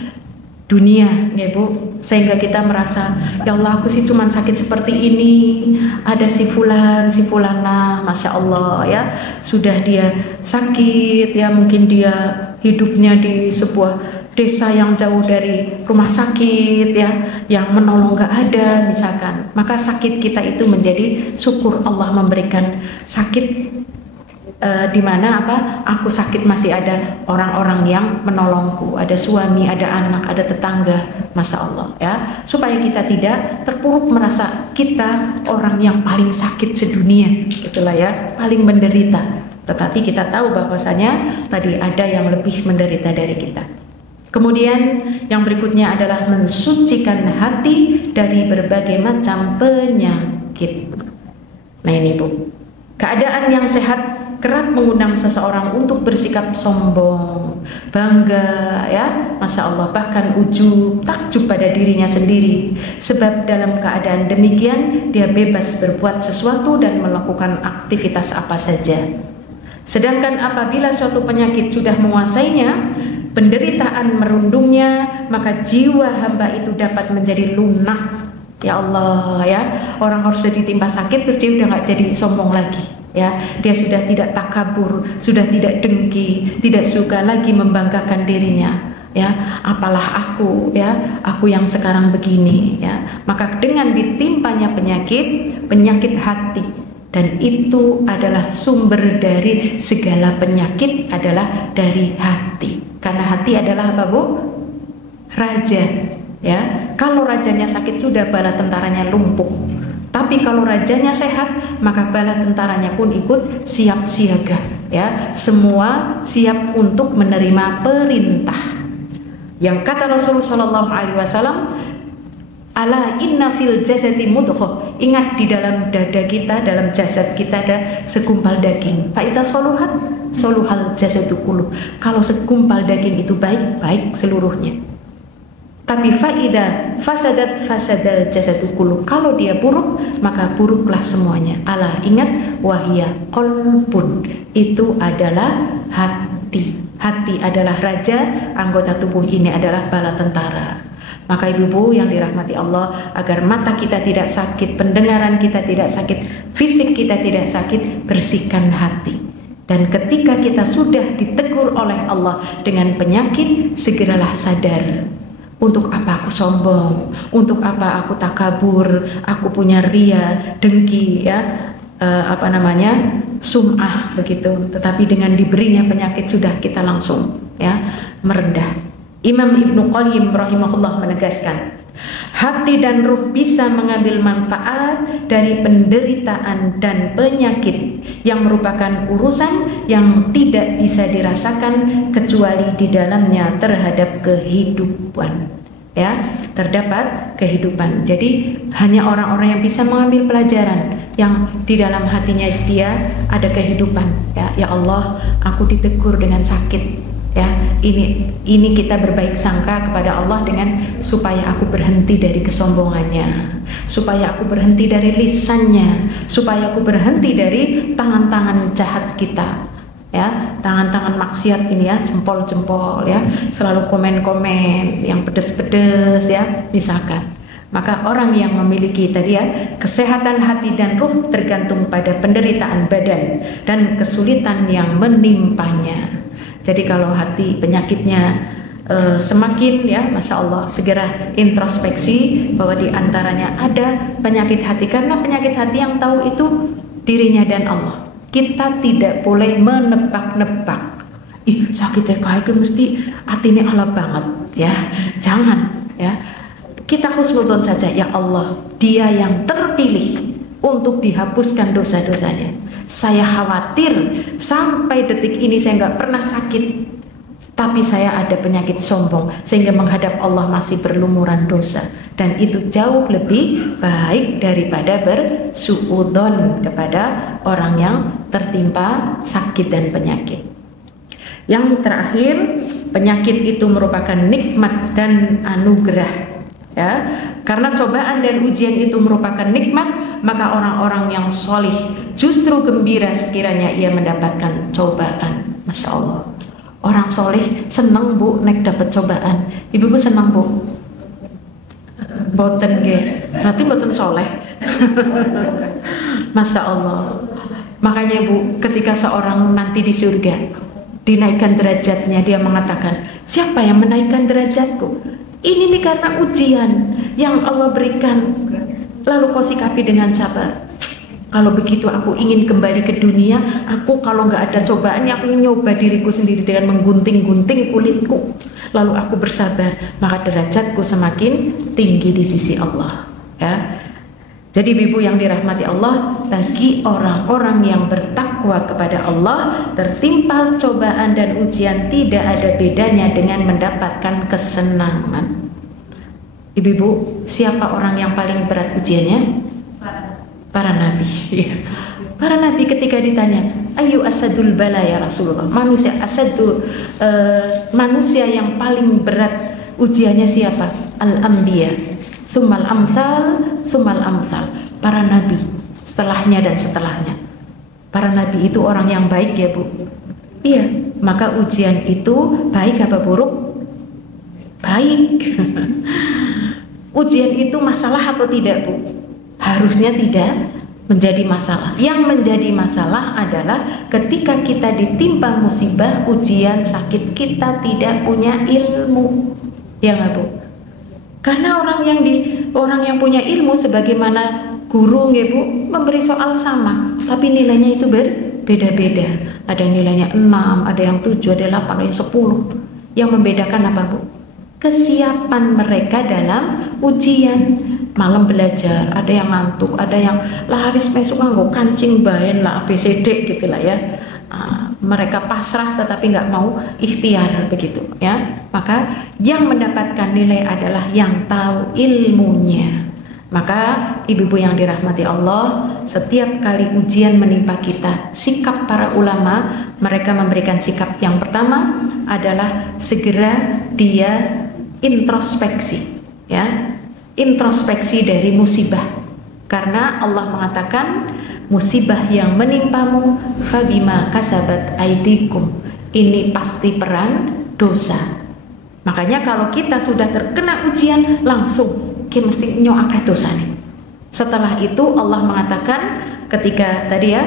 dunia, ya Bu. Sehingga kita merasa, ya Allah aku sih cuma sakit seperti ini, ada si fulan, si fulana, masya Allah ya, sudah dia sakit ya, mungkin dia hidupnya di sebuah desa yang jauh dari rumah sakit ya, yang menolong gak ada misalkan. Maka sakit kita itu menjadi syukur Allah memberikan sakit, di mana aku sakit masih ada orang-orang yang menolongku, ada suami, ada anak, ada tetangga, masya Allah ya, supaya kita tidak terpuruk merasa kita orang yang paling sakit sedunia, itulah ya, paling menderita. Tetapi kita tahu bahwasanya tadi ada yang lebih menderita dari kita. Kemudian yang berikutnya adalah mensucikan hati dari berbagai macam penyakit. Nah ini Bu, keadaan yang sehat kerap mengundang seseorang untuk bersikap sombong, bangga ya, masya Allah, bahkan ujub, takjub pada dirinya sendiri. Sebab dalam keadaan demikian dia bebas berbuat sesuatu dan melakukan aktivitas apa saja. Sedangkan apabila suatu penyakit sudah menguasainya, penderitaan merundungnya, maka jiwa hamba itu dapat menjadi lunak. Ya Allah ya, orang harus sudah ditimpa sakit terus dia udah nggak jadi sombong lagi ya, dia sudah tidak takabur, sudah tidak dengki, tidak suka lagi membanggakan dirinya ya, apalah aku ya, aku yang sekarang begini ya. Maka dengan ditimpanya penyakit hati, dan itu adalah sumber dari segala penyakit adalah dari hati. Karena hati adalah apa Bu? Raja ya. Kalau rajanya sakit sudah bala tentaranya lumpuh. Tapi kalau rajanya sehat, maka bala tentaranya pun ikut siap siaga ya. Semua siap untuk menerima perintah. Yang kata Rasulullah SAW, ala inna fil jasadi mudghah. Ingat, di dalam dada kita, dalam jasad kita ada segumpal daging. Fa idza soluhat soluhal jasadu kulluh. Kalau segumpal daging itu baik, baik seluruhnya. Tapi faida fasadat fasadal jasadu kulluh. Kalau dia buruk, maka buruklah semuanya. Ala, ingat, wahia qalbun. Itu adalah hati. Hati adalah raja, anggota tubuh ini adalah bala tentara. Maka ibu-ibu yang dirahmati Allah, agar mata kita tidak sakit, pendengaran kita tidak sakit, fisik kita tidak sakit, bersihkan hati. Dan ketika kita sudah ditegur oleh Allah dengan penyakit, segeralah sadar. Untuk apa aku sombong? Untuk apa aku takabur? Aku punya ria, dengki, ya, sum'ah begitu. Tetapi dengan diberinya penyakit sudah kita langsung, ya, merendah. Imam Ibnu Qayyim rahimahullah menegaskan, hati dan ruh bisa mengambil manfaat dari penderitaan dan penyakit yang merupakan urusan yang tidak bisa dirasakan kecuali di dalamnya terhadap kehidupan, ya, terdapat kehidupan. Jadi hanya orang-orang yang bisa mengambil pelajaran yang di dalam hatinya dia ada kehidupan, ya. Ya Allah, aku ditegur dengan sakit, ya, ini kita berbaik sangka kepada Allah dengan supaya aku berhenti dari kesombongannya, supaya aku berhenti dari lisannya, supaya aku berhenti dari tangan-tangan jahat kita, ya, tangan-tangan maksiat ini, ya, jempol-jempol, ya, selalu komen-komen yang pedes-pedes, ya, misalkan. Maka orang yang memiliki tadi, ya, kesehatan hati dan ruh tergantung pada penderitaan badan dan kesulitan yang menimpanya. Jadi kalau hati penyakitnya semakin, ya, Masya Allah, segera introspeksi bahwa diantaranya ada penyakit hati. Karena penyakit hati yang tahu itu dirinya dan Allah. Kita tidak boleh menebak-nebak. Ih, sakitnya kayak mesti hatinya Allah banget, ya. Jangan, ya. Kita husnudzon saja, ya Allah, dia yang terpilih untuk dihapuskan dosa-dosanya. Saya khawatir sampai detik ini saya nggak pernah sakit, tapi saya ada penyakit sombong sehingga menghadap Allah masih berlumuran dosa, dan itu jauh lebih baik daripada bersuudzon kepada orang yang tertimpa sakit dan penyakit. Yang terakhir, penyakit itu merupakan nikmat dan anugerah, ya. Karena cobaan dan ujian itu merupakan nikmat, maka orang-orang yang solih justru gembira sekiranya ia mendapatkan cobaan. Masya Allah, orang solih senang, Bu, nek dapat cobaan. Ibu senang, Bu? Boten ge, berarti boten soleh. Masya Allah. Makanya, Bu, ketika seorang nanti di surga dinaikkan derajatnya, dia mengatakan, siapa yang menaikkan derajatku? Ini nih karena ujian yang Allah berikan, lalu kau sikapi dengan sabar. Kalau begitu aku ingin kembali ke dunia. Aku kalau nggak ada cobaan, aku ingin nyoba diriku sendiri dengan menggunting-gunting kulitku. Lalu aku bersabar, maka derajatku semakin tinggi di sisi Allah, ya. Jadi ibu yang dirahmati Allah, bagi orang-orang yang bertakwa kepada Allah, tertimpa cobaan dan ujian tidak ada bedanya dengan mendapatkan kesenangan. Ibu-ibu, siapa orang yang paling berat ujiannya? Para nabi. Para nabi ketika ditanya, ayu asadul bala ya Rasulullah, manusia yang paling berat ujiannya siapa? Al-anbiya, tsummal amthal, tsummal amthal. Para nabi, setelahnya dan setelahnya. Para nabi itu orang yang baik, ya, Bu. Iya, maka ujian itu baik apa buruk? Baik. Ujian itu masalah atau tidak, Bu? Harusnya tidak menjadi masalah. Yang menjadi masalah adalah ketika kita ditimpa musibah, ujian, sakit, kita tidak punya ilmu, ya nggak, Bu? Karena orang yang punya ilmu sebagaimana guru, ya, Bu, memberi soal sama, tapi nilainya itu berbeda-beda. Ada nilainya 6, ada yang 7, ada 8, ada yang 10. Yang membedakan apa, Bu? Kesiapan mereka dalam ujian. Malam belajar, ada yang ngantuk, ada yang laris mesuk nganggo kancing baen lah ABCD gitulah, ya. Mereka pasrah tetapi nggak mau ikhtiar begitu, ya. Maka yang mendapatkan nilai adalah yang tahu ilmunya. Maka ibu-ibu yang dirahmati Allah, setiap kali ujian menimpa kita, sikap para ulama, mereka memberikan sikap yang pertama adalah segera dia introspeksi, ya. Introspeksi dari musibah, karena Allah mengatakan musibah yang menimpamu fabima kasabat aidikum, ini pasti peran dosa. Makanya kalau kita sudah terkena ujian, langsung kita mesti nyoakeh dosa nih. Setelah itu Allah mengatakan ketika tadi, ya,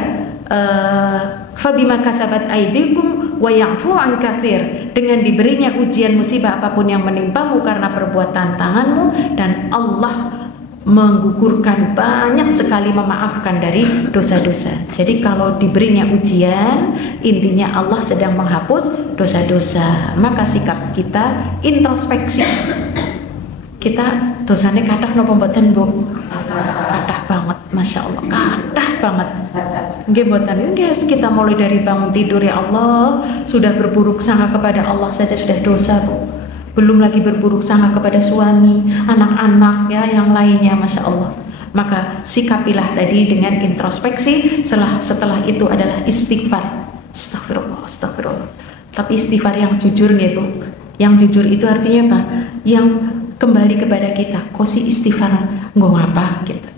fabima kasabat aydikum wa ya'fu an katsir, dengan diberinya ujian musibah apapun yang menimpamu karena perbuatan tanganmu, dan Allah menggugurkan banyak sekali, memaafkan dari dosa-dosa. Jadi kalau diberinya ujian, intinya Allah sedang menghapus dosa-dosa. Maka sikap kita introspeksi. Kita dosanya kathah napa mboten, Bu? Kathah banget, Masya Allah, kathah banget. Nggih mboten, nggih kita mulai dari bangun tidur, ya Allah, sudah berburuk sangka kepada Allah saja sudah dosa, Bu. Belum lagi berburuk sangka kepada suami, anak-anak, ya, yang lainnya, Masya Allah. Maka sikapilah tadi dengan introspeksi. Setelah itu adalah istighfar. Astagfirullah, astagfirullah. Tapi istighfar yang jujur, ya, Bu. Yang jujur itu artinya apa? Yang kembali kepada kita. Kosi istighfar nggo ngapa gitu.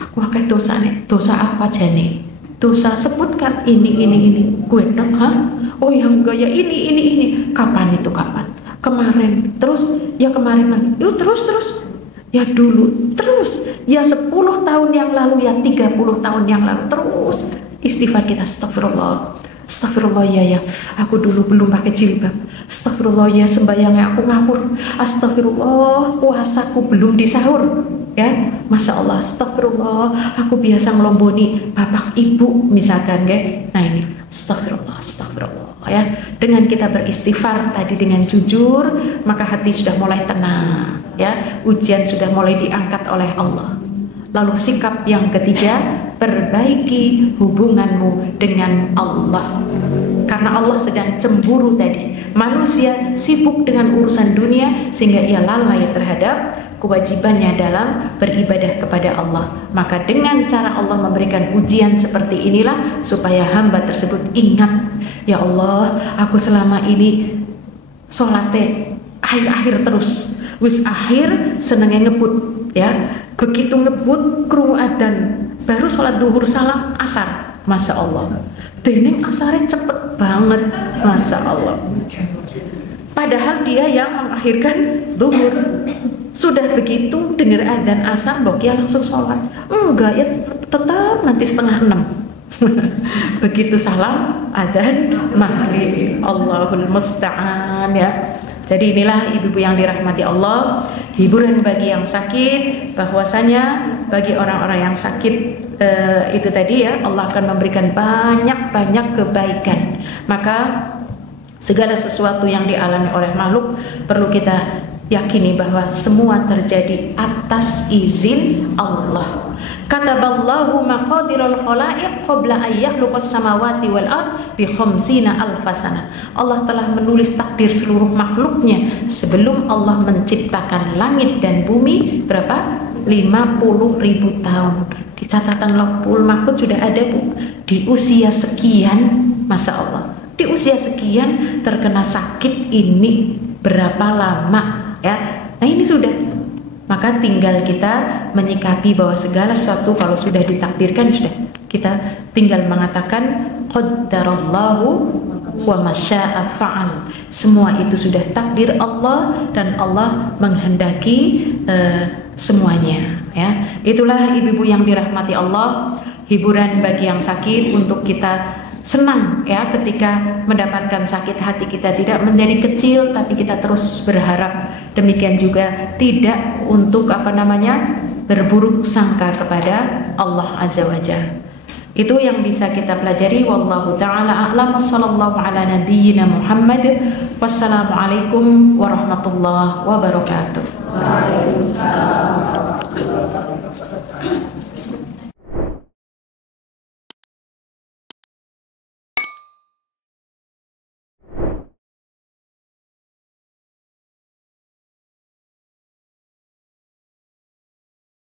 Aku akeh dosane. Dosa apa jane? Dosa sebutkan ini. Gue dong, ha? Oh yang enggak ya ini. Kapan itu kapan? Kemarin, terus ya kemarin lagi, yuk terus ya dulu, terus ya 10 tahun yang lalu, ya 30 tahun yang lalu, terus istighfar kita. Astagfirullah ya aku dulu belum pakai jilbab. Astagfirullah ya sembayangnya aku ngawur. Astagfirullah puasaku belum disahur, ya, Masya Allah. Astagfirullah aku biasa ngelomboni bapak ibu misalkan, ya. Nah ini astagfirullah ya. Dengan kita beristighfar tadi dengan jujur, maka hati sudah mulai tenang, ya. Ujian sudah mulai diangkat oleh Allah. Lalu sikap yang ketiga, perbaiki hubunganmu dengan Allah. Karena Allah sedang cemburu tadi. Manusia sibuk dengan urusan dunia sehingga ia lalai terhadap kewajibannya dalam beribadah kepada Allah. Maka dengan cara Allah memberikan ujian seperti inilah supaya hamba tersebut ingat, ya Allah, aku selama ini sholatnya akhir-akhir terus, wis akhir senengnya ngebut, ya. Begitu ngebut krungu adzan, baru sholat duhur salam asar, Masya Allah. Dening asarnya cepet banget, Masya Allah. Padahal dia yang mengakhirkan duhur. Sudah begitu dengar adzan asar, dia langsung sholat. Enggak, ya tetap nanti 5:30. Begitu salam adzan maghrib. Allahul musta'an, ya. Jadi inilah ibu-ibu yang dirahmati Allah, hiburan bagi yang sakit, bahwasanya bagi orang-orang yang sakit itu tadi, ya, Allah akan memberikan banyak kebaikan. Maka segala sesuatu yang dialami oleh makhluk perlu kita yakini bahwa semua terjadi atas izin Allah. Kataballahu maqadirul khalaiq qabla an yakhluqas samawati wal ard bi 50,000 sana. Allah telah menulis takdir seluruh makhluknya sebelum Allah menciptakan langit dan bumi berapa? 50.000 tahun. Di catatan Lauhul Mahfuz sudah ada, Bu. Di usia sekian, Masya Allah, di usia sekian terkena sakit ini berapa lama, ya. Nah ini sudah. Maka tinggal kita menyikapi bahwa segala sesuatu kalau sudah ditakdirkan, sudah, kita tinggal mengatakan qaddarallahu wa masya'a fa'al. Semua itu sudah takdir Allah dan Allah menghendaki semuanya, ya. Itulah ibu-ibu yang dirahmati Allah, hiburan bagi yang sakit untuk kita senang, ya, ketika mendapatkan sakit, hati kita tidak menjadi kecil tapi kita terus berharap. Demikian juga tidak untuk berburuk sangka kepada Allah Azza wa Jalla. Itu yang bisa kita pelajari. Wallahu ta'ala a'lam. Wassallallahu ala nabiyyina Muhammad. Wassalamualaikum warahmatullahi wabarakatuh. Waalaikumsalam.